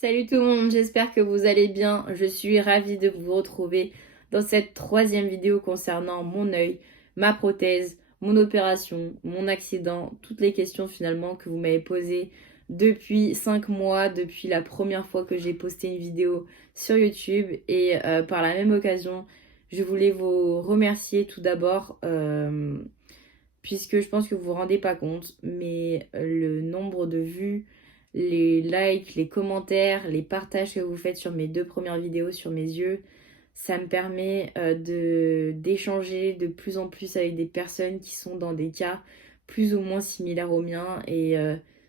Salut tout le monde, j'espère que vous allez bien. Je suis ravie de vous retrouver dans cette troisième vidéo concernant mon œil, ma prothèse, mon opération, mon accident, toutes les questions finalement que vous m'avez posées depuis 5 mois, depuis la première fois que j'ai posté une vidéo sur YouTube. Et par la même occasion, je voulais vous remercier tout d'abord, puisque je pense que vous vous rendez pas compte, mais le nombre de vues, les likes, les commentaires, les partages que vous faites sur mes deux premières vidéos sur mes yeux, ça me permet d'échanger de plus en plus avec des personnes qui sont dans des cas plus ou moins similaires aux miens. Et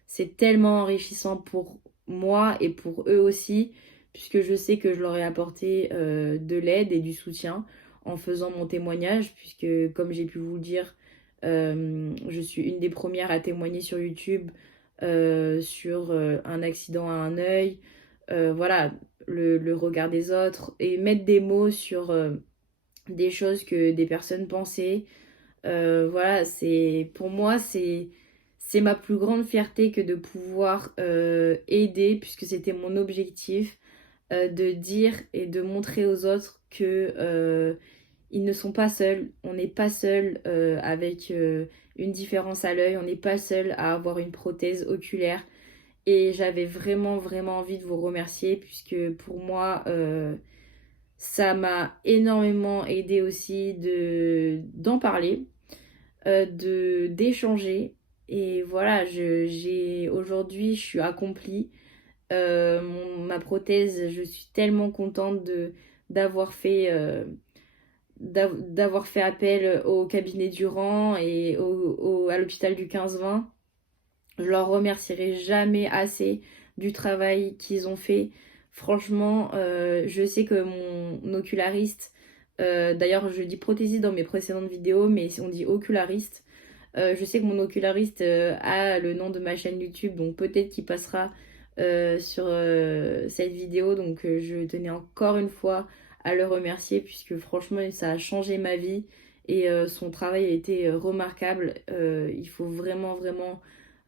c'est tellement enrichissant pour moi et pour eux aussi, puisque je sais que je leur ai apporté de l'aide et du soutien en faisant mon témoignage, puisque comme j'ai pu vous le dire, je suis une des premières à témoigner sur YouTube sur un accident à un œil, voilà, le regard des autres et mettre des mots sur des choses que des personnes pensaient. Voilà, c'est pour moi, c'est ma plus grande fierté que de pouvoir aider, puisque c'était mon objectif, de dire et de montrer aux autres que ils ne sont pas seuls. On n'est pas seul avec une différence à l'œil. On n'est pas seul à avoir une prothèse oculaire. Et j'avais vraiment, vraiment envie de vous remercier puisque pour moi, ça m'a énormément aidé aussi d'en parler, d'échanger. Et voilà, aujourd'hui, je suis accomplie. Ma prothèse, je suis tellement contente d'avoir fait d'avoir fait appel au cabinet Durand et à l'hôpital du 15-20. Je leur remercierai jamais assez du travail qu'ils ont fait. Franchement, je sais que mon oculariste, d'ailleurs je dis prothésiste dans mes précédentes vidéos, mais on dit oculariste. Je sais que mon oculariste a le nom de ma chaîne YouTube, donc peut-être qu'il passera sur cette vidéo. Donc je tenais encore une fois à le remercier puisque franchement ça a changé ma vie et son travail a été remarquable. Il faut vraiment vraiment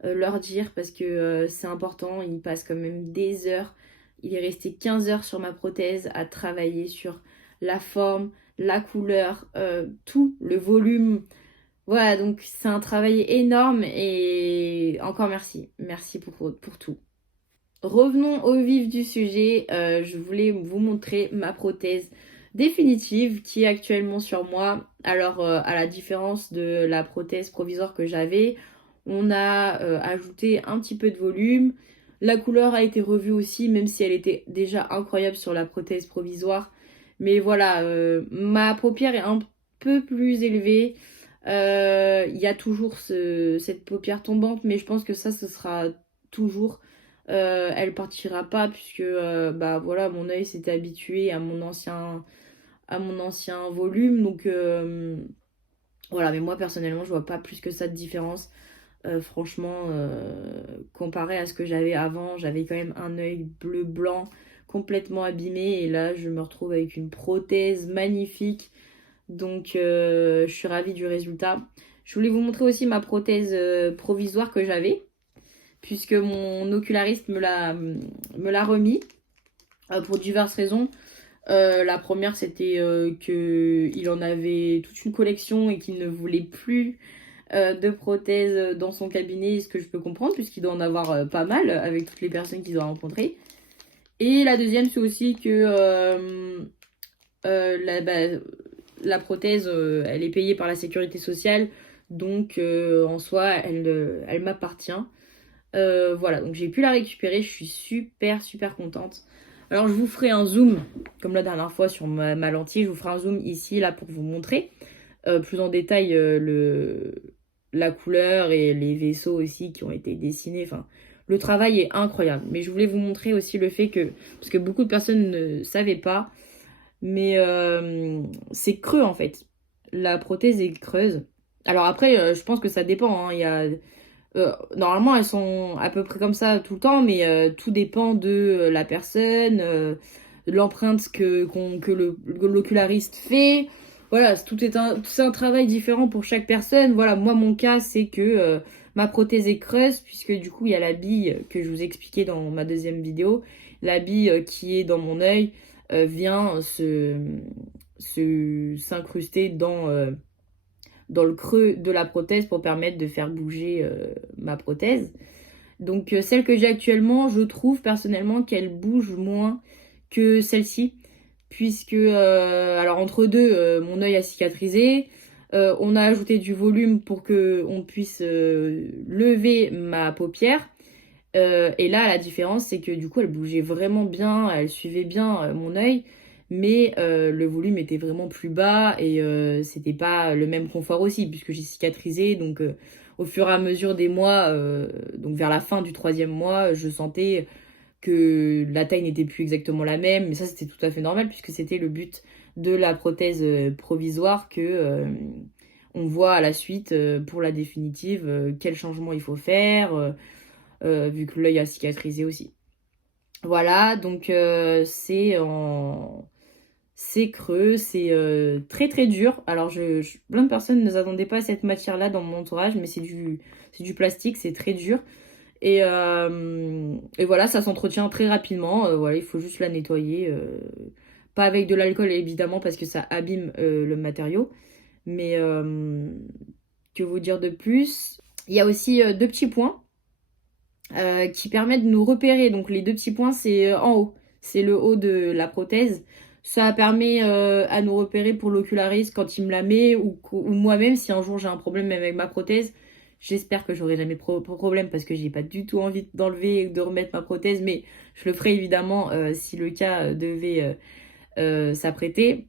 leur dire parce que c'est important. Il passe quand même des heures. Il est resté 15 heures sur ma prothèse à travailler sur la forme, la couleur, tout, le volume. Voilà, donc c'est un travail énorme et encore merci. Merci pour tout. Revenons au vif du sujet. Je voulais vous montrer ma prothèse définitive qui est actuellement sur moi. Alors, à la différence de la prothèse provisoire que j'avais, on a ajouté un petit peu de volume. La couleur a été revue aussi, même si elle était déjà incroyable sur la prothèse provisoire. Mais voilà, ma paupière est un peu plus élevée. Il y a toujours cette paupière tombante, mais je pense que ça, ce sera toujours. Elle partira pas puisque bah voilà, mon œil s'était habitué à mon ancien volume. Donc voilà, mais moi personnellement, je vois pas plus que ça de différence. Franchement, comparé à ce que j'avais avant, j'avais quand même un œil bleu-blanc complètement abîmé. Et là, je me retrouve avec une prothèse magnifique. Donc, je suis ravie du résultat. Je voulais vous montrer aussi ma prothèse provisoire que j'avais, puisque mon oculariste me l'a remis pour diverses raisons. La première, c'était qu'il en avait toute une collection et qu'il ne voulait plus de prothèses dans son cabinet, ce que je peux comprendre, puisqu'il doit en avoir pas mal avec toutes les personnes qu'il a rencontrées. Et la deuxième, c'est aussi que la prothèse, elle est payée par la sécurité sociale, donc en soi, elle m'appartient. Voilà, donc j'ai pu la récupérer, je suis super super contente. Alors je vous ferai un zoom, comme la dernière fois sur ma lentille, je vous ferai un zoom ici, là, pour vous montrer plus en détail la couleur et les vaisseaux aussi qui ont été dessinés. Enfin, le travail est incroyable. Mais je voulais vous montrer aussi le fait que, parce que beaucoup de personnes ne savaient pas, mais c'est creux en fait. La prothèse est creuse. Alors après, je pense que ça dépend, hein. Normalement, elles sont à peu près comme ça tout le temps, mais tout dépend de la personne, de l'empreinte que l'oculariste fait. Voilà, c'est un travail différent pour chaque personne. Voilà, moi, mon cas, c'est que ma prothèse est creuse, puisque du coup, il y a la bille que je vous expliquais dans ma deuxième vidéo. la bille qui est dans mon œil vient s'incruster dans le creux de la prothèse pour permettre de faire bouger ma prothèse. Donc celle que j'ai actuellement, je trouve personnellement qu'elle bouge moins que celle-ci, puisque alors entre deux, mon œil a cicatrisé, on a ajouté du volume pour que on puisse lever ma paupière. Et là, la différence, c'est que du coup, elle bougeait vraiment bien, elle suivait bien mon œil, mais le volume était vraiment plus bas et c'était pas le même confort aussi, puisque j'ai cicatrisé. Donc, au fur et à mesure des mois, donc vers la fin du 3e mois, je sentais que la taille n'était plus exactement la même, mais ça, c'était tout à fait normal, puisque c'était le but de la prothèse provisoire que on voit à la suite pour la définitive quel changement il faut faire. Vu que l'œil a cicatrisé aussi. Voilà, donc c'est creux, c'est très très dur. Alors plein de personnes ne s'attendaient pas à cette matière-là dans mon entourage, mais c'est du plastique, c'est très dur. Et voilà, ça s'entretient très rapidement. Voilà, il faut juste la nettoyer. Pas avec de l'alcool évidemment parce que ça abîme le matériau. Mais que vous dire de plus? Il y a aussi deux petits points qui permettent de nous repérer. Donc les deux petits points, c'est en haut. C'est le haut de la prothèse. Ça permet à nous repérer pour l'oculariste quand il me la met ou moi-même si un jour j'ai un problème avec ma prothèse. J'espère que j'aurai jamais problème parce que j'ai pas du tout envie d'enlever et de remettre ma prothèse, mais je le ferai évidemment si le cas devait s'apprêter.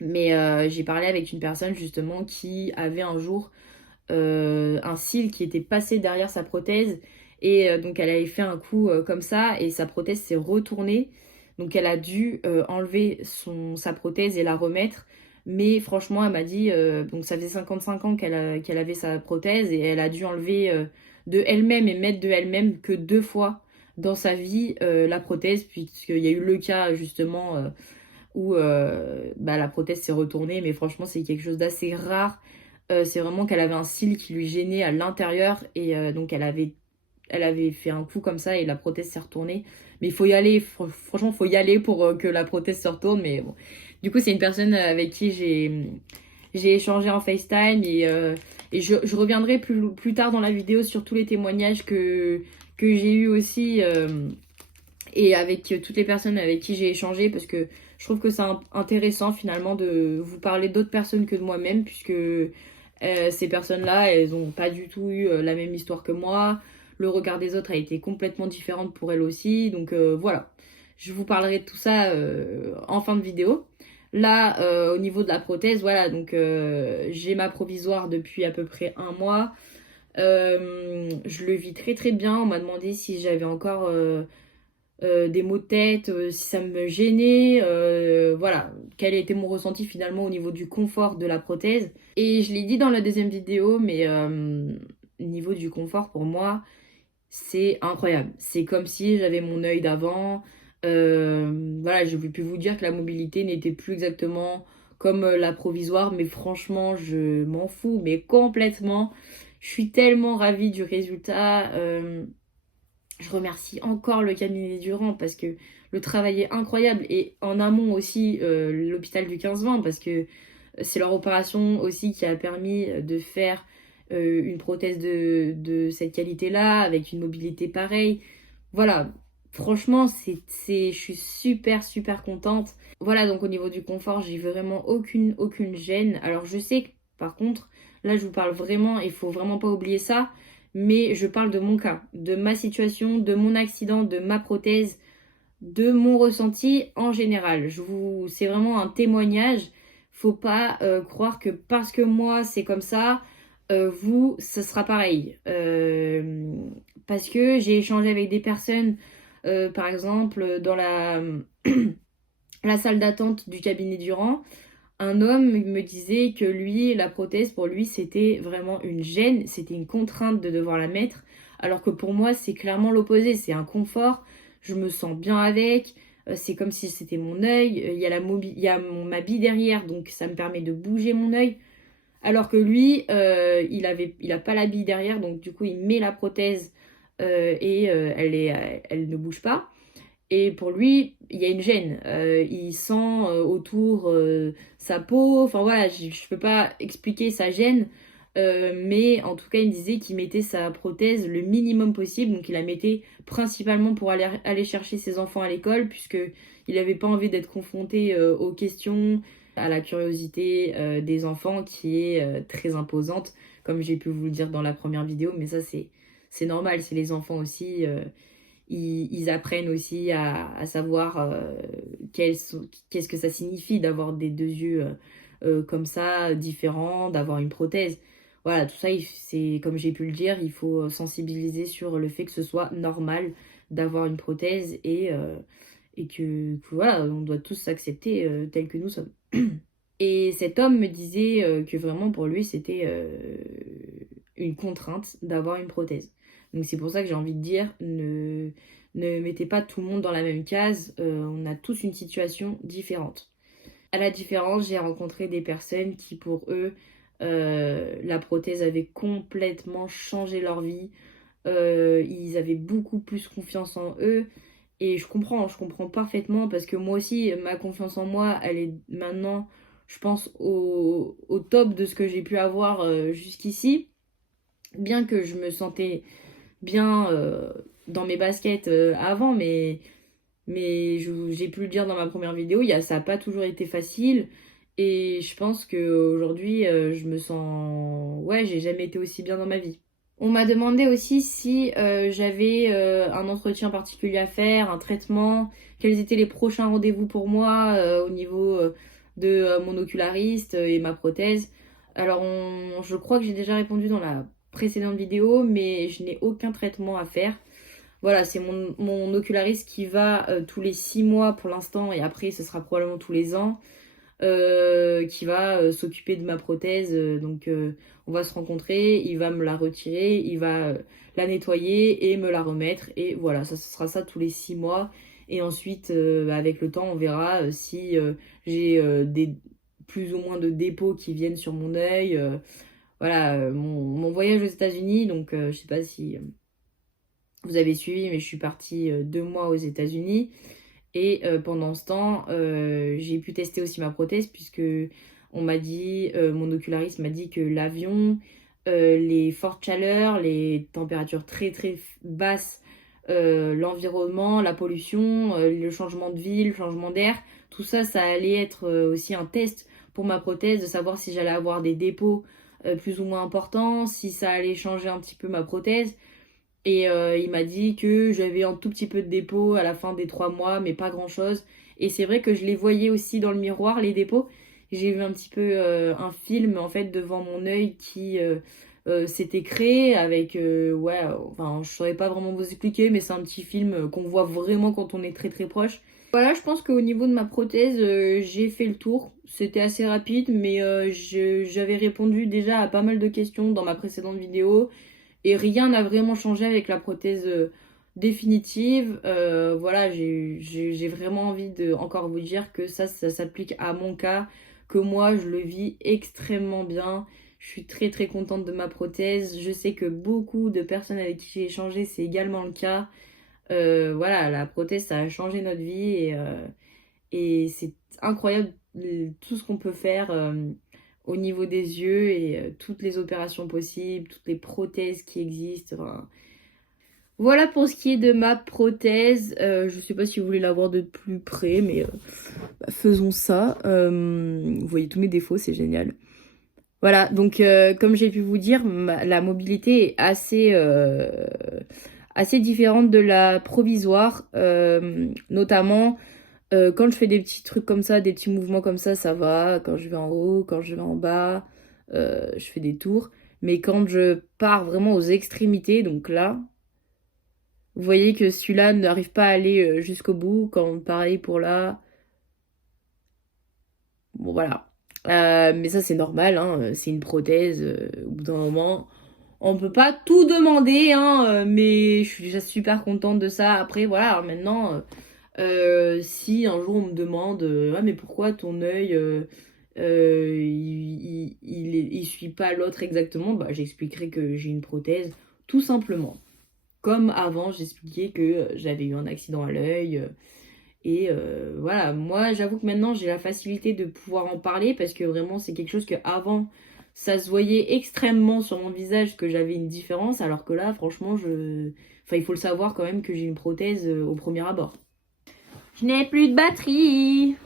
Mais j'ai parlé avec une personne justement qui avait un jour un cil qui était passé derrière sa prothèse et donc elle avait fait un coup comme ça et sa prothèse s'est retournée, donc elle a dû enlever sa prothèse et la remettre, mais franchement elle m'a dit donc ça faisait 55 ans qu'elle avait sa prothèse et elle a dû enlever de elle-même et mettre de elle-même que 2 fois dans sa vie la prothèse, puisqu'il y a eu le cas justement où la prothèse s'est retournée, mais franchement c'est quelque chose d'assez rare. C'est vraiment qu'elle avait un cil qui lui gênait à l'intérieur et donc elle avait fait un coup comme ça et la prothèse s'est retournée. Mais il faut y aller, franchement, il faut y aller pour que la prothèse se retourne. Mais bon, du coup, c'est une personne avec qui j'ai échangé en FaceTime et je reviendrai plus tard dans la vidéo sur tous les témoignages que j'ai eu aussi et avec toutes les personnes avec qui j'ai échangé parce que je trouve que c'est intéressant finalement de vous parler d'autres personnes que de moi-même puisque ces personnes-là, elles ont pas du tout eu la même histoire que moi. Le regard des autres a été complètement différent pour elles aussi. Donc voilà, je vous parlerai de tout ça en fin de vidéo. Là, au niveau de la prothèse, voilà, donc j'ai ma provisoire depuis à peu près 1 mois. Je le vis très très bien. On m'a demandé si j'avais encore des maux de tête, si ça me gênait, voilà, quel était mon ressenti finalement au niveau du confort de la prothèse. Et je l'ai dit dans la deuxième vidéo, mais au niveau du confort pour moi, c'est incroyable. C'est comme si j'avais mon œil d'avant. Voilà, je ne vais plus vous dire que la mobilité n'était plus exactement comme la provisoire, mais franchement, je m'en fous, mais complètement. Je suis tellement ravie du résultat. Je remercie encore le cabinet Durand parce que le travail est incroyable et en amont aussi l'hôpital du 15-20 parce que c'est leur opération aussi qui a permis de faire une prothèse de cette qualité-là avec une mobilité pareille. Voilà, franchement, je suis super super contente. Voilà, donc au niveau du confort, j'ai vraiment aucune gêne. Alors je sais que par contre, là je vous parle vraiment, il faut vraiment pas oublier ça, mais je parle de mon cas, de ma situation, de mon accident, de ma prothèse, de mon ressenti en général. C'est vraiment un témoignage. Faut pas croire que parce que moi c'est comme ça, vous, ce sera pareil. Parce que j'ai échangé avec des personnes, par exemple, dans la salle d'attente du cabinet Durand, un homme me disait que lui, la prothèse, pour lui, c'était vraiment une gêne, c'était une contrainte de devoir la mettre, alors que pour moi, c'est clairement l'opposé, c'est un confort, je me sens bien avec, c'est comme si c'était mon œil, il y a ma bille derrière, donc ça me permet de bouger mon œil, alors que lui, il a pas la bille derrière, donc du coup, il met la prothèse et elle ne bouge pas. Et pour lui, il y a une gêne. Il sent autour sa peau. Enfin voilà, je peux pas expliquer sa gêne. Mais en tout cas, il me disait qu'il mettait sa prothèse le minimum possible. Donc il la mettait principalement pour aller chercher ses enfants à l'école, puisque il n'avait pas envie d'être confronté aux questions, à la curiosité des enfants, qui est très imposante, comme j'ai pu vous le dire dans la première vidéo. Mais ça, c'est normal, c'est les enfants aussi. Ils apprennent aussi à savoir qu'est-ce que ça signifie d'avoir des deux yeux comme ça, différents, d'avoir une prothèse. Voilà, tout ça, c'est comme j'ai pu le dire, il faut sensibiliser sur le fait que ce soit normal d'avoir une prothèse et que voilà, on doit tous s'accepter tels que nous sommes. Et cet homme me disait que vraiment pour lui, c'était une contrainte d'avoir une prothèse. Donc c'est pour ça que j'ai envie de dire, ne mettez pas tout le monde dans la même case, on a tous une situation différente. À la différence, j'ai rencontré des personnes qui pour eux, la prothèse avait complètement changé leur vie, ils avaient beaucoup plus confiance en eux. Et je comprends parfaitement parce que moi aussi, ma confiance en moi, elle est maintenant, je pense, au top de ce que j'ai pu avoir jusqu'ici. Bien que je me sentais bien dans mes baskets avant, mais j'ai pu le dire dans ma première vidéo, ça n'a pas toujours été facile. Et je pense qu'aujourd'hui, je me sens... Ouais, j'ai jamais été aussi bien dans ma vie. On m'a demandé aussi si j'avais un entretien particulier à faire, un traitement, quels étaient les prochains rendez-vous pour moi au niveau de mon oculariste et ma prothèse. Alors, je crois que j'ai déjà répondu dans la précédente vidéo, mais je n'ai aucun traitement à faire. Voilà, c'est mon oculariste qui va tous les 6 mois pour l'instant, et après, ce sera probablement tous les ans qui va s'occuper de ma prothèse. Donc on va se rencontrer, il va me la retirer, il va la nettoyer et me la remettre. Et voilà, ça ce sera ça tous les 6 mois. Et ensuite, avec le temps, on verra si j'ai des plus ou moins de dépôts qui viennent sur mon œil. Voilà, mon voyage aux États-Unis, donc je sais pas si vous avez suivi, mais je suis partie 2 mois aux États-Unis. Et pendant ce temps, j'ai pu tester aussi ma prothèse puisque on m'a dit, mon oculariste m'a dit que l'avion, les fortes chaleurs, les températures très très basses, l'environnement, la pollution, le changement de ville, le changement d'air, tout ça, ça allait être aussi un test pour ma prothèse, de savoir si j'allais avoir des dépôts plus ou moins importants, si ça allait changer un petit peu ma prothèse. Et il m'a dit que j'avais un tout petit peu de dépôts à la fin des 3 mois, mais pas grand-chose. Et c'est vrai que je les voyais aussi dans le miroir, les dépôts. J'ai vu un petit peu un film en fait devant mon œil qui s'était créé avec ouais, enfin je saurais pas vraiment vous expliquer, mais c'est un petit film qu'on voit vraiment quand on est très très proche. Voilà, je pense qu'au niveau de ma prothèse, j'ai fait le tour. C'était assez rapide, mais j'avais répondu déjà à pas mal de questions dans ma précédente vidéo. Et rien n'a vraiment changé avec la prothèse définitive. Voilà, j'ai vraiment envie de encore vous dire que ça s'applique à mon cas, que moi je le vis extrêmement bien. Je suis très très contente de ma prothèse. Je sais que beaucoup de personnes avec qui j'ai échangé, c'est également le cas. Voilà, la prothèse, ça a changé notre vie et c'est incroyable tout ce qu'on peut faire au niveau des yeux et toutes les opérations possibles, toutes les prothèses qui existent. Enfin, voilà pour ce qui est de ma prothèse. Je sais pas si vous voulez la voir de plus près, mais faisons ça. Vous voyez tous mes défauts, c'est génial. Voilà, donc comme j'ai pu vous dire, la mobilité est assez différente de la provisoire, notamment quand je fais des petits trucs comme ça, des petits mouvements comme ça va. Quand je vais en haut, quand je vais en bas, je fais des tours. Mais quand je pars vraiment aux extrémités, donc là, vous voyez que celui-là n'arrive pas à aller jusqu'au bout. Quand pareil pour là, bon voilà. Mais ça c'est normal, hein, c'est une prothèse. Au bout d'un moment, on peut pas tout demander, hein, mais je suis déjà super contente de ça. Après voilà, alors maintenant. Si un jour on me demande ah mais pourquoi ton œil il suit pas l'autre exactement, bah j'expliquerai que j'ai une prothèse tout simplement. comme avant, j'expliquais que j'avais eu un accident à l'œil. Et voilà, moi j'avoue que maintenant j'ai la facilité de pouvoir en parler parce que vraiment c'est quelque chose que avant ça se voyait extrêmement sur mon visage que j'avais une différence, alors que là franchement enfin, il faut le savoir quand même que j'ai une prothèse au premier abord. Je n'ai plus de batterie.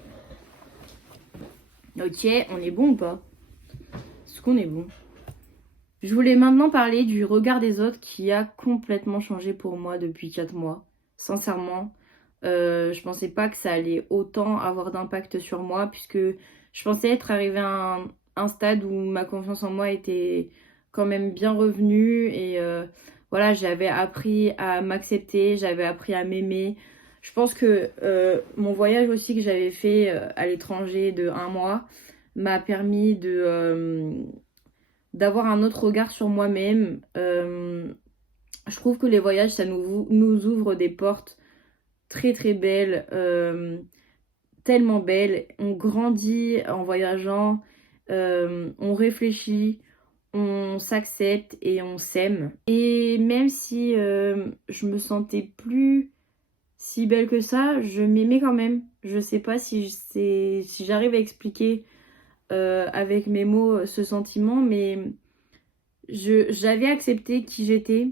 Ok, on est bon ou pas? Est-ce qu'on est bon? Je voulais maintenant parler du regard des autres qui a complètement changé pour moi depuis 4 mois. Sincèrement, je pensais pas que ça allait autant avoir d'impact sur moi puisque je pensais être arrivée à un stade où ma confiance en moi était quand même bien revenue et voilà, j'avais appris à m'accepter, j'avais appris à m'aimer. Je pense que mon voyage aussi que j'avais fait à l'étranger de 1 mois m'a permis d'avoir un autre regard sur moi-même. Je trouve que les voyages, ça nous ouvre des portes très très belles, tellement belles. On grandit en voyageant, on réfléchit, on s'accepte et on s'aime. Et même si je me sentais plus si belle que ça, je m'aimais quand même. Je sais pas si j'arrive à expliquer avec mes mots ce sentiment, mais j'avais accepté qui j'étais,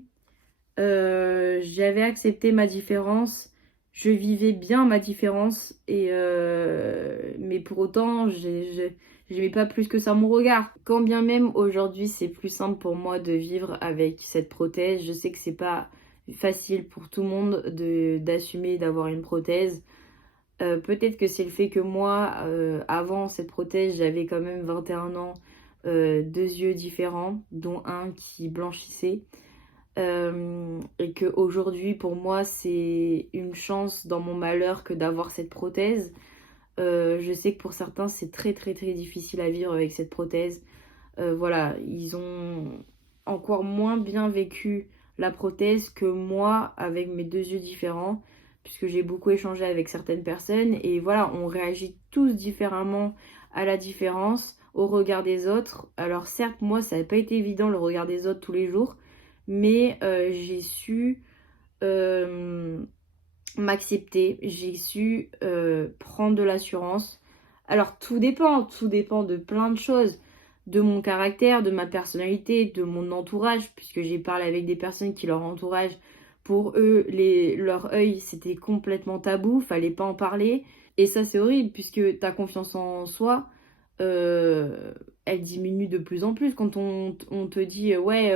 j'avais accepté ma différence, je vivais bien ma différence, mais pour autant, j'aimais pas plus que ça mon regard. Quand bien même aujourd'hui, c'est plus simple pour moi de vivre avec cette prothèse, je sais que c'est pas facile pour tout le monde d'assumer d'avoir une prothèse. Peut-être que c'est le fait que moi, avant cette prothèse, j'avais quand même 21 ans, 2 yeux différents, dont un qui blanchissait. Et qu'aujourd'hui, pour moi, c'est une chance dans mon malheur que d'avoir cette prothèse. Je sais que pour certains, c'est très très très difficile à vivre avec cette prothèse. Voilà, ils ont encore moins bien vécu la prothèse que moi avec mes 2 yeux différents, puisque j'ai beaucoup échangé avec certaines personnes et voilà, on réagit tous différemment à la différence, au regard des autres. Alors certes, moi, ça n'a pas été évident le regard des autres tous les jours, mais j'ai su m'accepter, j'ai su prendre de l'assurance. Alors tout dépend de plein de choses, de mon caractère, de ma personnalité, de mon entourage, puisque j'ai parlé avec des personnes qui leur entourage, pour eux, leur œil c'était complètement tabou, fallait pas en parler. Et ça c'est horrible, puisque ta confiance en soi, elle diminue de plus en plus quand on te dit ouais,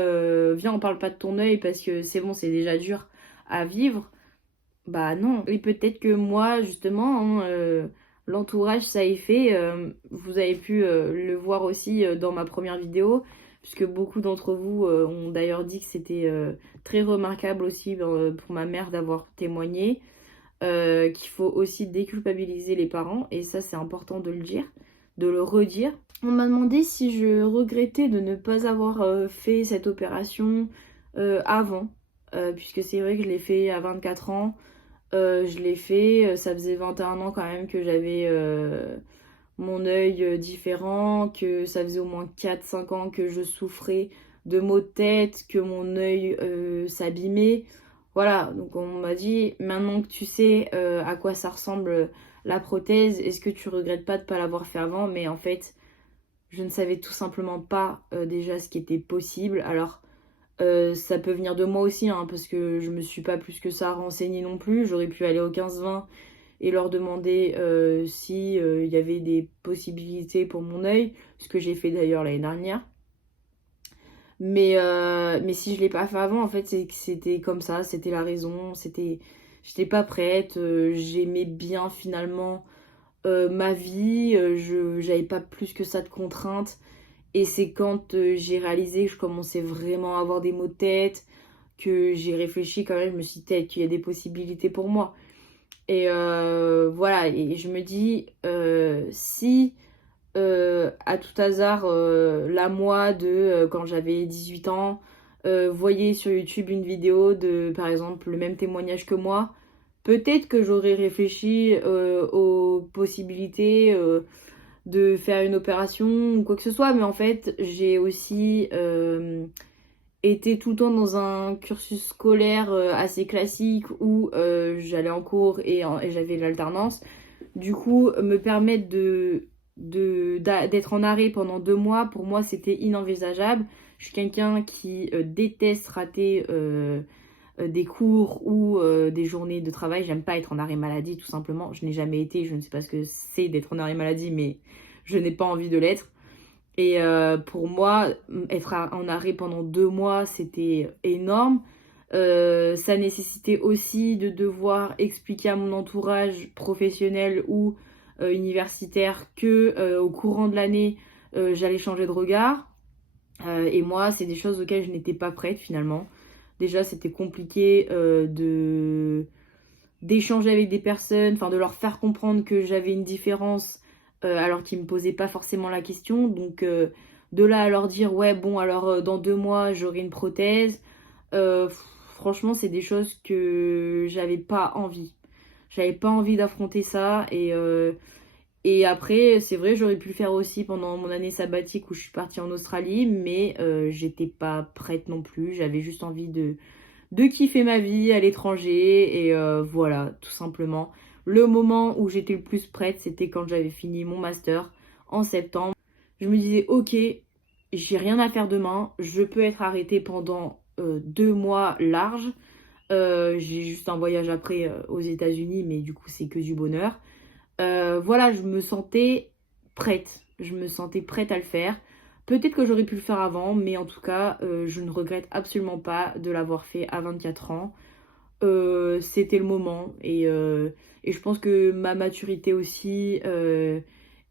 viens on parle pas de ton œil parce que c'est bon, c'est déjà dur à vivre. Bah non. Et peut-être que moi, justement, hein, l'entourage, ça a fait. Vous avez pu le voir aussi dans ma première vidéo, puisque beaucoup d'entre vous ont d'ailleurs dit que c'était très remarquable aussi pour ma mère d'avoir témoigné, qu'il faut aussi déculpabiliser les parents, et ça c'est important de le dire, de le redire. On m'a demandé si je regrettais de ne pas avoir fait cette opération avant, puisque c'est vrai que je l'ai fait à 24 ans. Je l'ai fait, ça faisait 21 ans quand même que j'avais mon œil différent, que ça faisait au moins 4-5 ans que je souffrais de maux de tête, que mon œil s'abîmait. Voilà, donc on m'a dit, maintenant que tu sais à quoi ça ressemble la prothèse, est-ce que tu regrettes pas de pas l'avoir fait avant? Mais en fait, je ne savais tout simplement pas déjà ce qui était possible. Alors, ça peut venir de moi aussi, hein, parce que je me suis pas plus que ça renseignée non plus. J'aurais pu aller au 15-20 et leur demander si il y avait des possibilités pour mon œil, ce que j'ai fait d'ailleurs l'année dernière. Mais si je l'ai pas fait avant, en fait, c'est que c'était comme ça, c'était la raison, j'étais pas prête, j'aimais bien finalement ma vie, j'avais pas plus que ça de contraintes. Et c'est quand j'ai réalisé que je commençais vraiment à avoir des maux de tête, que j'ai réfléchi quand même, je me suis dit peut-être qu'il y a des possibilités pour moi. Et voilà, et je me dis, si à tout hasard, là moi de quand j'avais 18 ans, voyez sur YouTube une vidéo de, par exemple, le même témoignage que moi, peut-être que j'aurais réfléchi aux possibilités de faire une opération ou quoi que ce soit, mais en fait j'ai aussi été tout le temps dans un cursus scolaire assez classique où j'allais en cours et j'avais l'alternance. Du coup, me permettre d'être en arrêt pendant 2 mois, pour moi, c'était inenvisageable. Je suis quelqu'un qui déteste rater des cours ou des journées de travail. J'aime pas être en arrêt maladie, tout simplement. Je n'ai jamais été, je ne sais pas ce que c'est d'être en arrêt maladie, mais je n'ai pas envie de l'être. Et pour moi, être en arrêt pendant 2 mois, c'était énorme. Ça nécessitait aussi de devoir expliquer à mon entourage professionnel ou universitaire que au courant de l'année, j'allais changer de regard. Et moi, c'est des choses auxquelles je n'étais pas prête finalement. Déjà, c'était compliqué d'échanger avec des personnes, enfin de leur faire comprendre que j'avais une différence alors qu'ils me posaient pas forcément la question. Donc de là à leur dire ouais bon alors dans 2 mois j'aurai une prothèse, franchement c'est des choses que j'avais pas envie. J'avais pas envie d'affronter ça et après c'est vrai j'aurais pu le faire aussi pendant mon année sabbatique où je suis partie en Australie, mais j'étais pas prête non plus. J'avais juste envie de kiffer ma vie à l'étranger et voilà, tout simplement. Le moment où j'étais le plus prête, c'était quand j'avais fini mon master en septembre. Je me disais, ok, j'ai rien à faire demain, je peux être arrêtée pendant 2 mois larges. J'ai juste un voyage après aux États-Unis, mais du coup, c'est que du bonheur. Voilà, je me sentais prête. Je me sentais prête à le faire. Peut-être que j'aurais pu le faire avant, mais en tout cas, je ne regrette absolument pas de l'avoir fait à 24 ans. C'était le moment et je pense que ma maturité aussi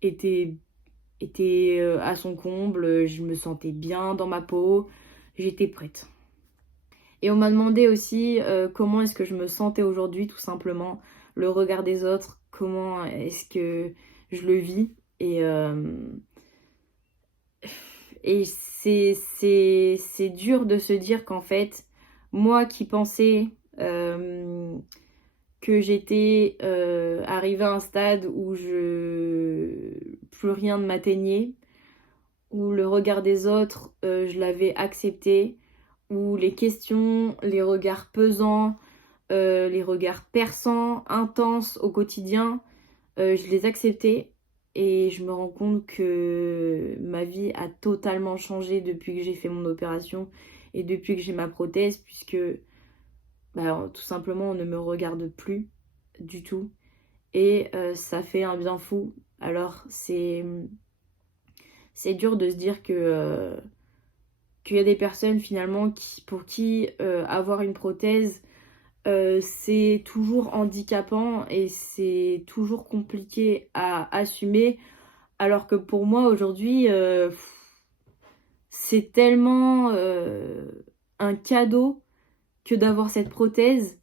était, était à son comble. Je me sentais bien dans ma peau. J'étais prête. Et on m'a demandé aussi comment est-ce que je me sentais aujourd'hui, tout simplement. Le regard des autres, comment est-ce que je le vis. Et c'est dur de se dire qu'en fait, moi qui pensais que j'étais arrivée à un stade où plus rien ne m'atteignait, où le regard des autres, je l'avais accepté, où les questions, les regards pesants, les regards perçants, intenses au quotidien, je les acceptais et je me rends compte que ma vie a totalement changé depuis que j'ai fait mon opération et depuis que j'ai ma prothèse, puisque bah, tout simplement on ne me regarde plus du tout et ça fait un bien fou. Alors c'est dur de se dire qu'il y a des personnes finalement pour qui avoir une prothèse c'est toujours handicapant et c'est toujours compliqué à assumer. Alors que pour moi aujourd'hui, c'est tellement un cadeau que d'avoir cette prothèse.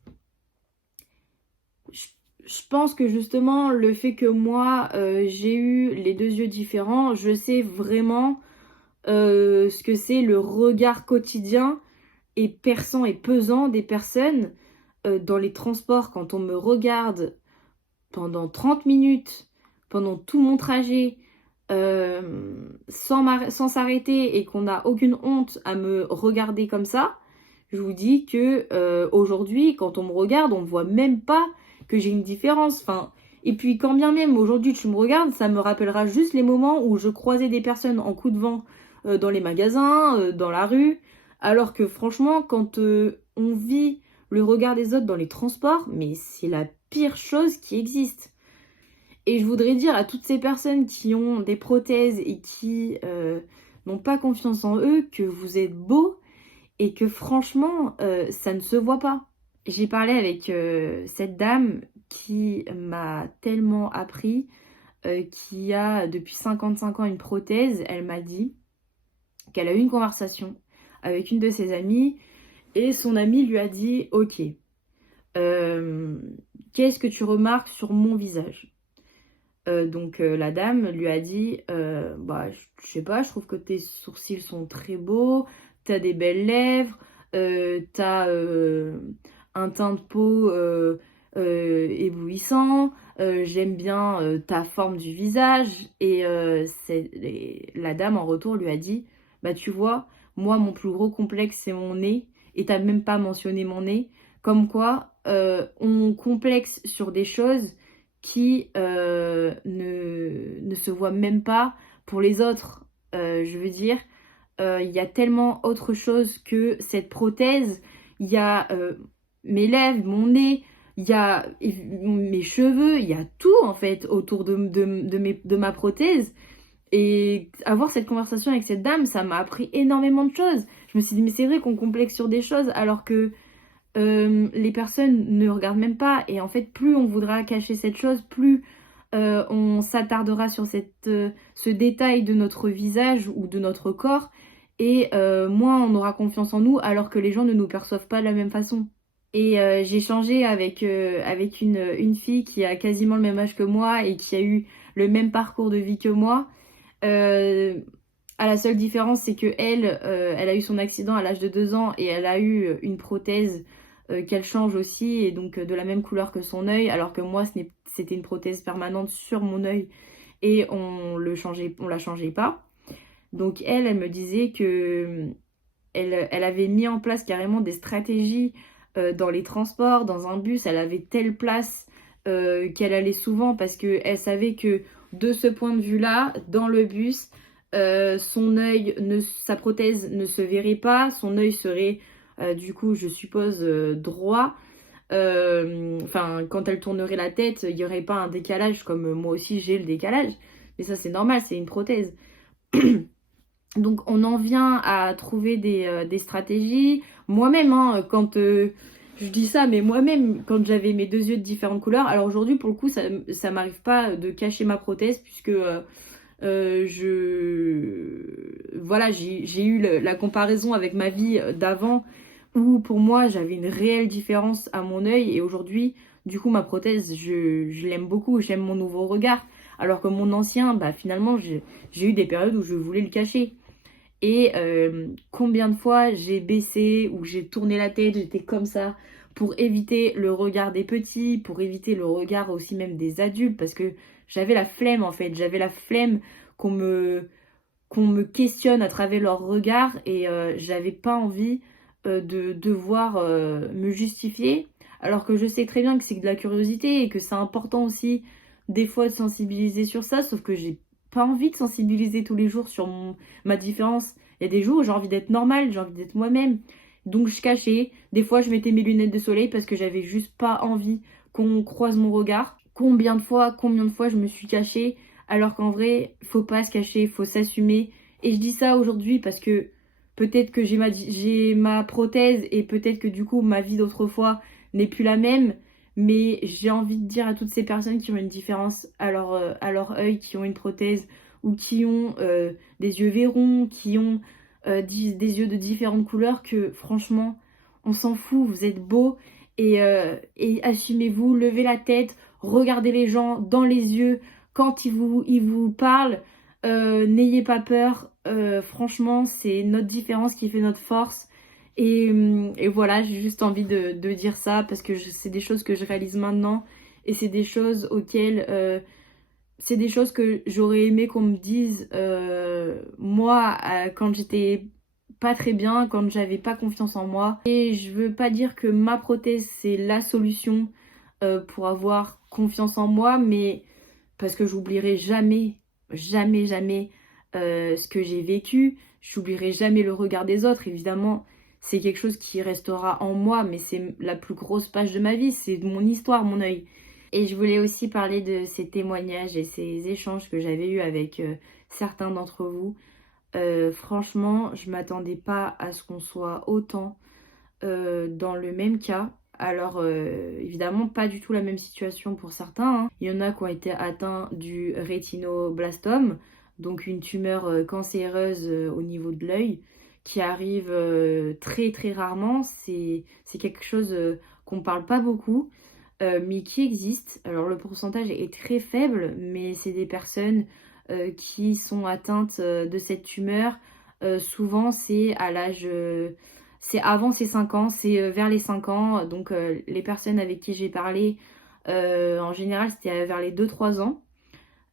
Je, je pense que justement le fait que moi j'ai eu les 2 yeux différents, je sais vraiment ce que c'est le regard quotidien et perçant et pesant des personnes dans les transports quand on me regarde pendant 30 minutes, pendant tout mon trajet, sans s'arrêter et qu'on n'a aucune honte à me regarder comme ça, je vous dis que aujourd'hui, quand on me regarde, on ne voit même pas que j'ai une différence. Enfin, et puis quand bien même aujourd'hui tu me regardes, ça me rappellera juste les moments où je croisais des personnes en coup de vent dans les magasins, dans la rue, alors que franchement, quand on vit le regard des autres dans les transports, mais c'est la pire chose qui existe. Et je voudrais dire à toutes ces personnes qui ont des prothèses et qui n'ont pas confiance en eux que vous êtes beaux et que franchement, ça ne se voit pas. J'ai parlé avec cette dame qui m'a tellement appris, qui a depuis 55 ans une prothèse. Elle m'a dit qu'elle a eu une conversation avec une de ses amies et son amie lui a dit « Ok, qu'est-ce que tu remarques sur mon visage ?» Donc la dame lui a dit bah je sais pas, je trouve que tes sourcils sont très beaux, t'as des belles lèvres, t'as un teint de peau éblouissant, j'aime bien ta forme du visage et la dame en retour lui a dit bah tu vois, moi, mon plus gros complexe, c'est mon nez. Et t'as même pas mentionné mon nez. Comme quoi, on complexe sur des choses qui ne se voient même pas pour les autres. Je veux dire, il y a tellement autre chose que cette prothèse. Il y a mes lèvres, mon nez, il y a mes cheveux, il y a tout en fait autour de ma prothèse. Et avoir cette conversation avec cette dame, ça m'a appris énormément de choses. Je me suis dit, mais c'est vrai qu'on complexe sur des choses alors que les personnes ne regardent même pas. Et en fait, plus on voudra cacher cette chose, plus on s'attardera sur ce détail de notre visage ou de notre corps. Et moins on aura confiance en nous alors que les gens ne nous perçoivent pas de la même façon. Et j'ai échangé avec une fille qui a quasiment le même âge que moi et qui a eu le même parcours de vie que moi. À la seule différence, c'est que elle a eu son accident à l'âge de 2 ans et elle a eu une prothèse qu'elle change aussi et donc de la même couleur que son œil, alors que moi, c'était une prothèse permanente sur mon œil et on la changeait pas. Donc elle me disait que elle avait mis en place carrément des stratégies dans les transports, dans un bus, elle avait telle place qu'elle allait souvent parce qu'elle savait que de ce point de vue-là, dans le bus, sa prothèse ne se verrait pas, son œil serait du coup, je suppose, droit. Enfin, quand elle tournerait la tête, il n'y aurait pas un décalage comme moi aussi j'ai le décalage. Mais ça, c'est normal, c'est une prothèse. Donc on en vient à trouver des stratégies. Moi-même, hein, quand je dis ça, mais moi-même, quand j'avais mes 2 yeux de différentes couleurs, alors aujourd'hui, pour le coup, ça m'arrive pas de cacher ma prothèse, puisque voilà, j'ai eu la comparaison avec ma vie d'avant, où pour moi, j'avais une réelle différence à mon œil, et aujourd'hui, du coup, ma prothèse, je l'aime beaucoup, j'aime mon nouveau regard. Alors que mon ancien, bah finalement, j'ai eu des périodes où je voulais le cacher. Et combien de fois j'ai baissé ou j'ai tourné la tête, j'étais comme ça pour éviter le regard des petits, pour éviter le regard aussi même des adultes, parce que j'avais la flemme en fait, j'avais la flemme qu'on me questionne à travers leur regard et j'avais pas envie de devoir me justifier, alors que je sais très bien que c'est de la curiosité et que c'est important aussi des fois de sensibiliser sur ça, sauf que j'ai pas envie de sensibiliser tous les jours sur ma différence. Il y a des jours où j'ai envie d'être normale, j'ai envie d'être moi-même. Donc je cachais. Des fois, je mettais mes lunettes de soleil parce que j'avais juste pas envie qu'on croise mon regard. Combien de fois je me suis cachée alors qu'en vrai, faut pas se cacher, faut s'assumer. Et je dis ça aujourd'hui parce que peut-être que j'ai ma prothèse et peut-être que du coup ma vie d'autrefois n'est plus la même. Mais j'ai envie de dire à toutes ces personnes qui ont une différence à leur œil, qui ont une prothèse ou qui ont des yeux verrons, qui ont des yeux de différentes couleurs, que franchement, on s'en fout, vous êtes beaux et assumez-vous, levez la tête, regardez les gens dans les yeux quand ils vous parlent, n'ayez pas peur, franchement, c'est notre différence qui fait notre force. Et voilà, j'ai juste envie de dire ça parce que c'est des choses que je réalise maintenant et c'est des choses auxquelles c'est des choses que j'aurais aimé qu'on me dise moi quand j'étais pas très bien, quand j'avais pas confiance en moi. Et je veux pas dire que ma prothèse c'est la solution pour avoir confiance en moi, mais parce que j'oublierai jamais, jamais, jamais ce que j'ai vécu. J'oublierai jamais le regard des autres. Évidemment, c'est quelque chose qui restera en moi, mais c'est la plus grosse page de ma vie, c'est mon histoire, mon œil. Et je voulais aussi parler de ces témoignages et ces échanges que j'avais eus avec certains d'entre vous. Franchement, je m'attendais pas à ce qu'on soit autant dans le même cas. Alors évidemment pas du tout la même situation pour certains, hein. Il y en a qui ont été atteints du rétinoblastome, donc une tumeur cancéreuse au niveau de l'œil qui arrive très très rarement. C'est quelque chose qu'on parle pas beaucoup, mais qui existe. Alors le pourcentage est très faible, mais c'est des personnes qui sont atteintes de cette tumeur. Souvent c'est à l'âge c'est avant ces 5 ans, c'est vers les 5 ans. Donc les personnes avec qui j'ai parlé, en général, c'était vers les 2-3 ans.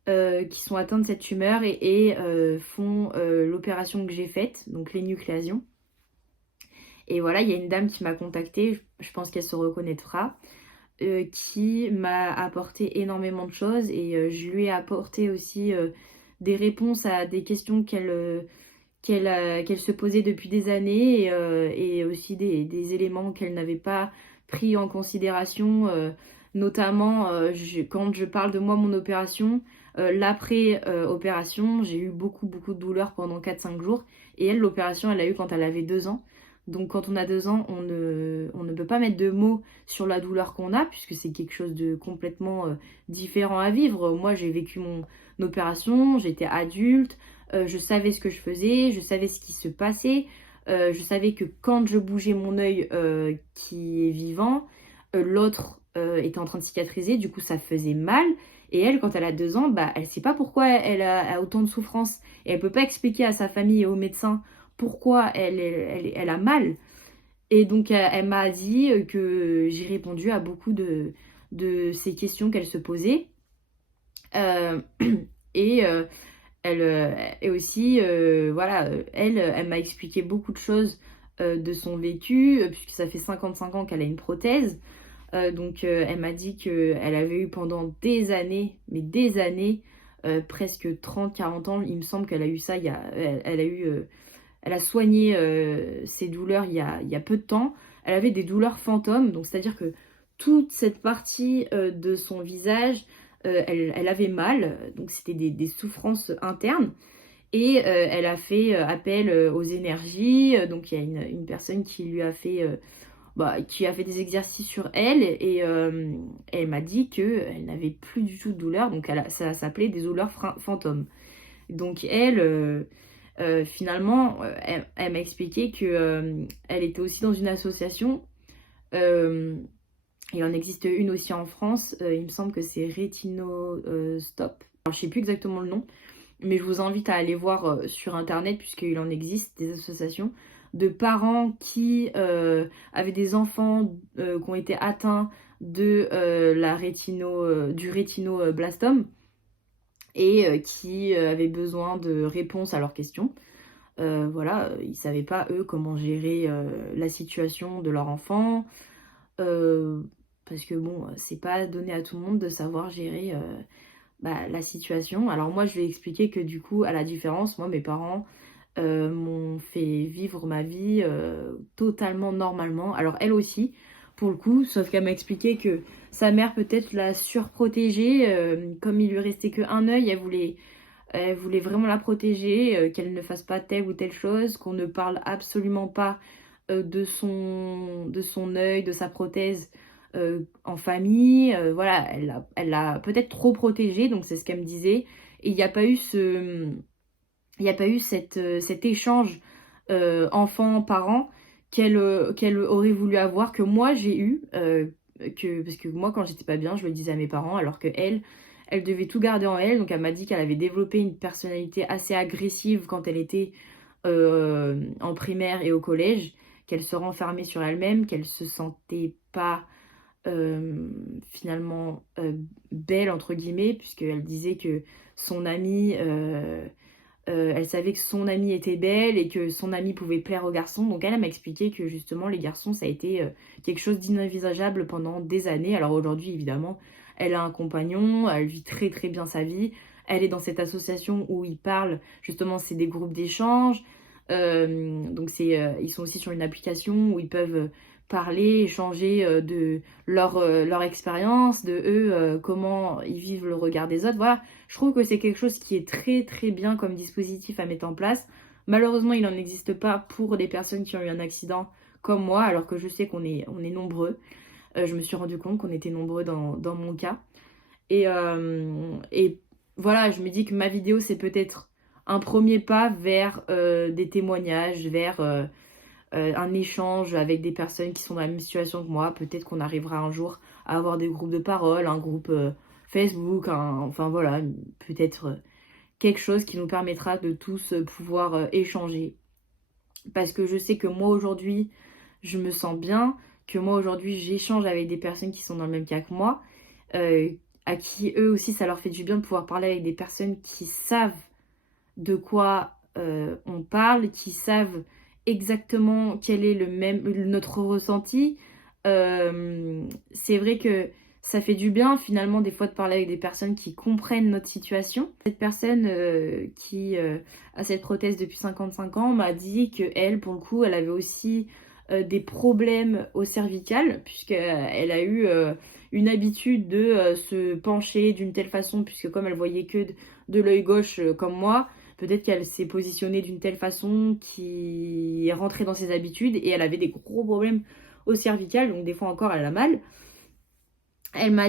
qui sont atteints de cette tumeur et font l'opération que j'ai faite, donc l'énucléation. Et voilà, il y a une dame qui m'a contactée, je pense qu'elle se reconnaîtra, qui m'a apporté énormément de choses et je lui ai apporté aussi des réponses à des questions qu'elle se posait depuis des années et aussi des éléments qu'elle n'avait pas pris en considération, notamment quand je parle de moi, mon opération, l'après-opération, j'ai eu beaucoup de douleurs pendant 4-5 jours et elle, l'opération, elle l'a eu quand elle avait 2 ans. Donc quand on a 2 ans, on ne peut pas mettre de mots sur la douleur qu'on a puisque c'est quelque chose de complètement différent à vivre. Moi, j'ai vécu mon opération, j'étais adulte, je savais ce que je faisais, je savais ce qui se passait, je savais que quand je bougeais mon œil qui est vivant, l'autre était en train de cicatriser, du coup ça faisait mal. Et elle, quand elle a 2 ans, bah, elle sait pas pourquoi elle a autant de souffrance. Et elle peut pas expliquer à sa famille et aux médecins pourquoi elle a mal. Et donc elle m'a dit que j'ai répondu à beaucoup de ces questions qu'elle se posait. Euh, et elle et aussi, voilà, elle m'a expliqué beaucoup de choses de son vécu, puisque ça fait 55 ans qu'elle a une prothèse. Donc elle m'a dit qu'elle avait eu pendant des années, mais des années, presque 30-40 ans, il me semble qu'elle a eu ça, elle a eu, elle a soigné ses douleurs il y a peu de temps. Elle avait des douleurs fantômes, donc c'est-à-dire que toute cette partie de son visage, elle avait mal, donc c'était des souffrances internes. Et elle a fait appel aux énergies. Donc il y a une personne qui lui a fait, qui a fait des exercices sur elle et elle m'a dit qu'elle n'avait plus du tout de douleur. Donc ça s'appelait des douleurs fantômes. Donc elle, finalement, elle m'a expliqué que elle était aussi dans une association. euh, il en existe une aussi en France. Il me semble que c'est Rétino Stop. Alors, je sais plus exactement le nom. Mais je vous invite à aller voir sur internet, puisqu'il en existe des associations de parents qui avaient des enfants qui ont été atteints de du rétinoblastome et qui avaient besoin de réponses à leurs questions. Voilà, ils ne savaient pas eux comment gérer la situation de leur enfant. euh, Parce que bon, c'est pas donné à tout le monde de savoir gérer la situation. Alors moi, je lui ai expliqué que du coup, à la différence, moi, mes parents m'ont fait vivre ma vie totalement normalement. Alors elle aussi, pour le coup, sauf qu'elle m'a expliqué que sa mère peut-être l'a surprotégée. Comme il lui restait qu'un œil, elle voulait vraiment la protéger, qu'elle ne fasse pas telle ou telle chose, qu'on ne parle absolument pas de son œil, de sa prothèse en famille. Voilà, elle l'a peut-être trop protégée, donc c'est ce qu'elle me disait. Et il n'y a pas eu il n'y a pas eu cet échange enfant-parent qu'elle aurait voulu avoir, que moi j'ai eu, parce que moi quand j'étais pas bien, je le disais à mes parents, alors que elle devait tout garder en elle. Donc elle m'a dit qu'elle avait développé une personnalité assez agressive quand elle était en primaire et au collège, qu'elle se renfermait sur elle-même, qu'elle se sentait pas finalement belle entre guillemets, puisqu'elle disait que son amie, elle savait que son amie était belle et que son amie pouvait plaire aux garçons. Donc elle m'a expliqué que justement les garçons ça a été quelque chose d'inenvisageable pendant des années. Alors aujourd'hui évidemment elle a un compagnon, elle vit très bien sa vie. Elle est dans cette association où ils parlent, justement c'est des groupes d'échange. Donc ils sont aussi sur une application où ils peuvent parler, échanger de leur expérience, de eux, comment ils vivent le regard des autres. Voilà, je trouve que c'est quelque chose qui est très bien comme dispositif à mettre en place. Malheureusement, il n'en existe pas pour des personnes qui ont eu un accident comme moi, alors que je sais on est nombreux. Je me suis rendu compte qu'on était nombreux dans mon cas. Et voilà, je me dis que ma vidéo, c'est peut-être un premier pas vers des témoignages, vers un échange avec des personnes qui sont dans la même situation que moi. Peut-être qu'on arrivera un jour à avoir des groupes de parole, un groupe Facebook, enfin voilà, peut-être quelque chose qui nous permettra de tous pouvoir échanger. Parce que je sais que moi aujourd'hui, je me sens bien, que moi aujourd'hui, j'échange avec des personnes qui sont dans le même cas que moi, euh, à qui eux aussi ça leur fait du bien de pouvoir parler avec des personnes qui savent de quoi on parle, qui savent exactement quel est notre ressenti. C'est vrai que ça fait du bien finalement des fois de parler avec des personnes qui comprennent notre situation. Cette personne qui a cette prothèse depuis 55 ans m'a dit que elle, pour le coup, elle avait aussi des problèmes au cervical, puisqu'elle a eu une habitude de se pencher d'une telle façon, puisque comme elle voyait que de l'œil gauche comme moi, peut-être qu'elle s'est positionnée d'une telle façon qui est rentrée dans ses habitudes et elle avait des gros problèmes au cervical, donc des fois encore elle a mal. Elle m'a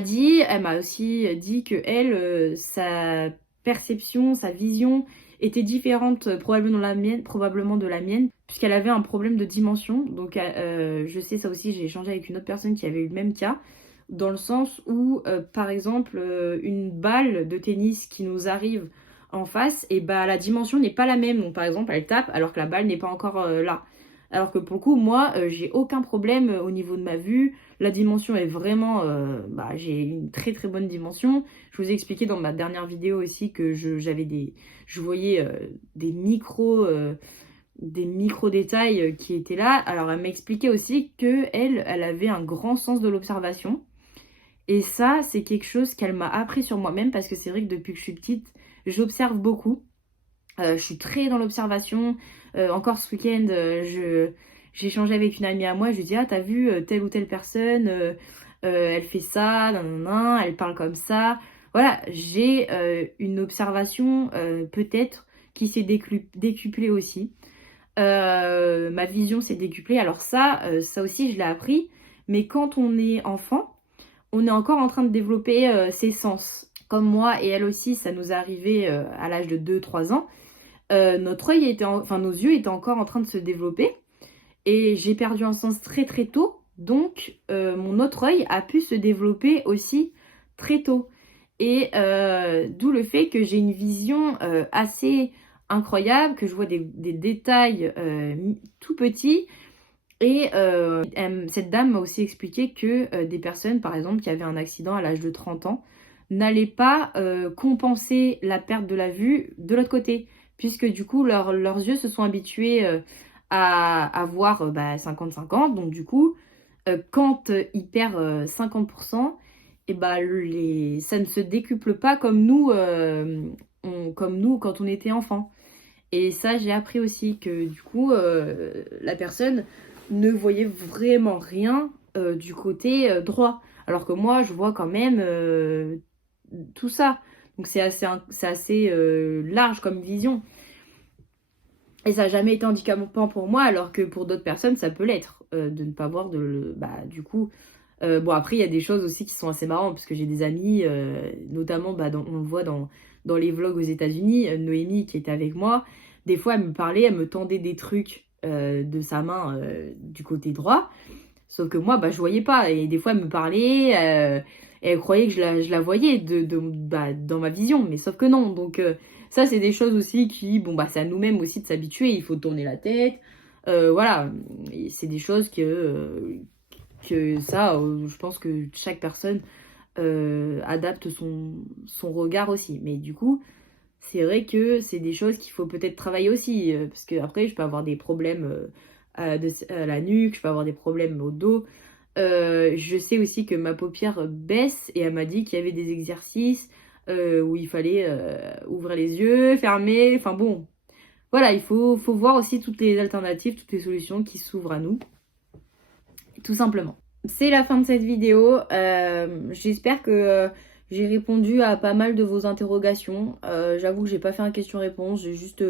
aussi dit que elle, sa perception, sa vision était différente probablement de la mienne, puisqu'elle avait un problème de dimension. Donc je sais ça aussi, j'ai échangé avec une autre personne qui avait eu le même cas, dans le sens où, par exemple, une balle de tennis qui nous arrive en face, et bah la dimension n'est pas la même. Donc par exemple, elle tape alors que la balle n'est pas encore là. Alors que pour le coup, moi, j'ai aucun problème au niveau de ma vue. La dimension est vraiment... j'ai une très très bonne dimension. Je vous ai expliqué dans ma dernière vidéo aussi que je voyais des micro détails qui étaient là. Alors elle m'a expliqué aussi que elle avait un grand sens de l'observation. Et ça, c'est quelque chose qu'elle m'a appris sur moi-même parce que c'est vrai que depuis que je suis petite, j'observe beaucoup. Je suis très dans l'observation. Encore ce week-end, j'ai échangé avec une amie à moi. Je lui dis, ah, t'as vu telle ou telle personne, elle fait ça, nan, elle parle comme ça. Voilà, j'ai une observation peut-être qui s'est décuplée aussi. Ma vision s'est décuplée. Alors ça aussi, je l'ai appris. Mais quand on est enfant, on est encore en train de développer ses sens. Comme moi et elle aussi, ça nous est arrivé à l'âge de 2-3 ans. Nos yeux étaient encore en train de se développer et j'ai perdu un sens très très tôt, donc mon autre œil a pu se développer aussi très tôt. Et d'où le fait que j'ai une vision assez incroyable, que je vois des détails tout petits. Et cette dame m'a aussi expliqué que des personnes, par exemple, qui avaient un accident à l'âge de 30 ans, n'allaient pas compenser la perte de la vue de l'autre côté, puisque du coup, leurs yeux se sont habitués à voir 50-50. Donc du coup, quand ils perdent 50%, et ça ne se décuple pas comme nous quand on était enfant. Et ça, j'ai appris aussi que du coup, la personne ne voyait vraiment rien du côté droit. Alors que moi, je vois quand même tout ça. Donc c'est assez large comme vision. Et ça n'a jamais été handicapant pour moi, alors que pour d'autres personnes, ça peut l'être. De ne pas voir du coup. Bon, après, il y a des choses aussi qui sont assez marrantes, parce que j'ai des amis, notamment, on le voit dans les vlogs aux États-Unis, Noémie qui était avec moi, des fois, elle me parlait, elle me tendait des trucs de sa main du côté droit, sauf que moi, je voyais pas. Et des fois, elle me parlait, et elle croyait que je la voyais dans ma vision, mais sauf que non. Donc, ça, c'est des choses aussi qui, c'est à nous-mêmes aussi de s'habituer, il faut tourner la tête. Voilà, et c'est des choses que ça, je pense que chaque personne adapte son regard aussi. Mais du coup, c'est vrai que c'est des choses qu'il faut peut-être travailler aussi. Parce que après, je peux avoir des problèmes à la nuque, je peux avoir des problèmes au dos. Je sais aussi que ma paupière baisse et elle m'a dit qu'il y avait des exercices où il fallait ouvrir les yeux, fermer. Enfin bon, voilà, il faut voir aussi toutes les alternatives, toutes les solutions qui s'ouvrent à nous, tout simplement. C'est la fin de cette vidéo. J'espère que j'ai répondu à pas mal de vos interrogations. J'avoue que j'ai pas fait un question-réponse, j'ai juste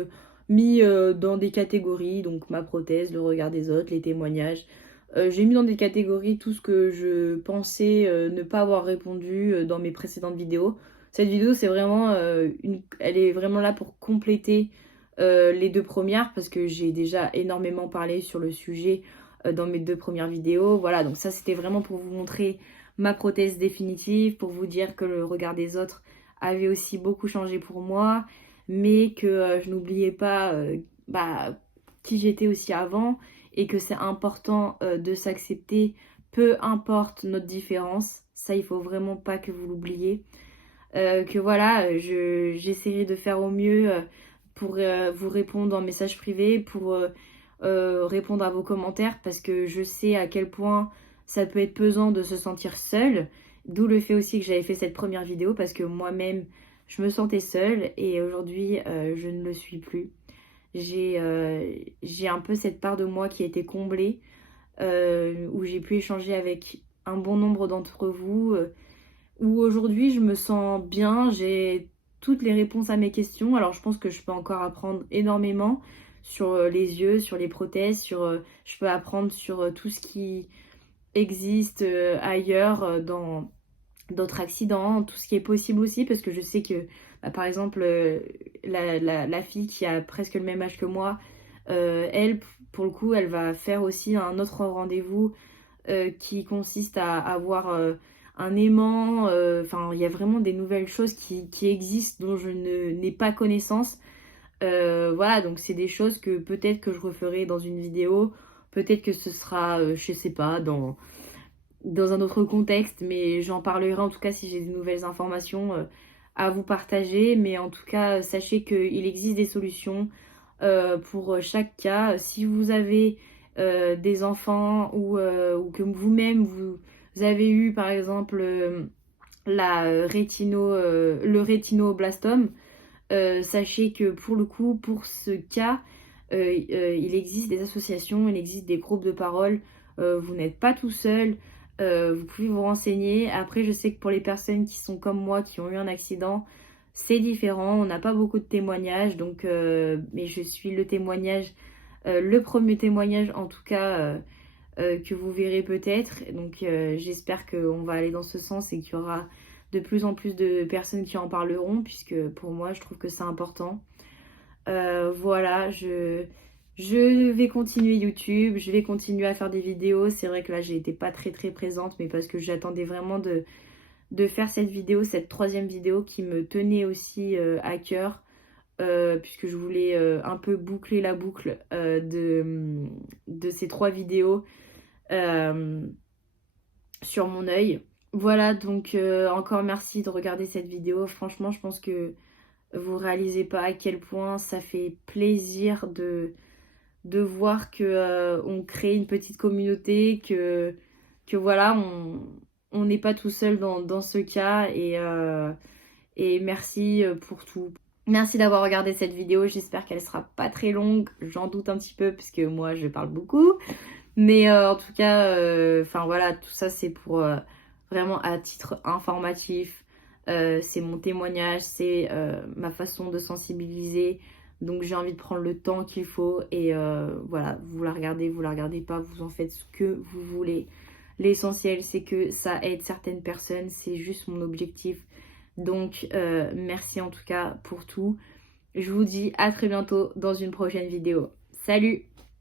mis dans des catégories, donc ma prothèse, le regard des autres, les témoignages. J'ai mis dans des catégories tout ce que je pensais ne pas avoir répondu dans mes précédentes vidéos. Cette vidéo, elle est vraiment là pour compléter les deux premières, parce que j'ai déjà énormément parlé sur le sujet dans mes deux premières vidéos. Voilà, donc ça c'était vraiment pour vous montrer ma prothèse définitive, pour vous dire que le regard des autres avait aussi beaucoup changé pour moi, mais que je n'oubliais pas qui j'étais aussi avant, et que c'est important de s'accepter, peu importe notre différence. ça il faut vraiment pas que vous l'oubliez. Que voilà, j'essaierai de faire au mieux pour vous répondre en message privé, pour répondre à vos commentaires, parce que je sais à quel point ça peut être pesant de se sentir seule. D'où le fait aussi que j'avais fait cette première vidéo, parce que moi-même, je me sentais seule et aujourd'hui, je ne le suis plus. J'ai un peu cette part de moi qui a été comblée, où j'ai pu échanger avec un bon nombre d'entre vous, où aujourd'hui je me sens bien, j'ai toutes les réponses à mes questions. Alors je pense que je peux encore apprendre énormément sur les yeux, sur les prothèses, je peux apprendre sur tout ce qui existe ailleurs dans d'autres accidents, tout ce qui est possible aussi, parce que je sais que bah, par exemple la fille qui a presque le même âge que moi, elle pour le coup elle va faire aussi un autre rendez-vous qui consiste à avoir un aimant. Enfin, il y a vraiment des nouvelles choses qui existent dont je n'ai pas connaissance. Voilà, donc c'est des choses que peut-être que je referai dans une vidéo, peut-être que ce sera, je sais pas, dans un autre contexte, mais j'en parlerai en tout cas si j'ai de nouvelles informations à vous partager. Mais en tout cas, sachez qu'il existe des solutions pour chaque cas. Si vous avez des enfants ou que vous-même vous avez eu par exemple le rétinoblastome, sachez que pour le coup, pour ce cas, il existe des associations, il existe des groupes de parole, vous n'êtes pas tout seul, vous pouvez vous renseigner. Après, je sais que pour les personnes qui sont comme moi, qui ont eu un accident, c'est différent, on n'a pas beaucoup de témoignages, donc, mais je suis le témoignage, le premier témoignage en tout cas, que vous verrez peut-être. Donc j'espère qu'on va aller dans ce sens et qu'il y aura de plus en plus de personnes qui en parleront, puisque pour moi je trouve que c'est important. Voilà, je vais continuer YouTube, je vais continuer à faire des vidéos. C'est vrai que là j'ai été pas très très présente, mais parce que j'attendais vraiment de faire cette vidéo, cette troisième vidéo qui me tenait aussi à cœur. Puisque je voulais un peu boucler la boucle de ces 3 vidéos euh, sur mon œil. Voilà, donc encore merci de regarder cette vidéo. Franchement, je pense que vous réalisez pas à quel point ça fait plaisir de voir que on crée une petite communauté, que voilà, on n'est pas tout seul dans ce cas. Et merci pour tout. Merci d'avoir regardé cette vidéo. J'espère qu'elle sera pas très longue. J'en doute un petit peu parce que moi je parle beaucoup. Mais en tout cas, enfin voilà, tout ça c'est pour vraiment à titre informatif. C'est mon témoignage, c'est ma façon de sensibiliser. Donc j'ai envie de prendre le temps qu'il faut et voilà, vous la regardez pas, vous en faites ce que vous voulez. L'essentiel c'est que ça aide certaines personnes, c'est juste mon objectif. Donc merci en tout cas pour tout. Je vous dis à très bientôt dans une prochaine vidéo. Salut!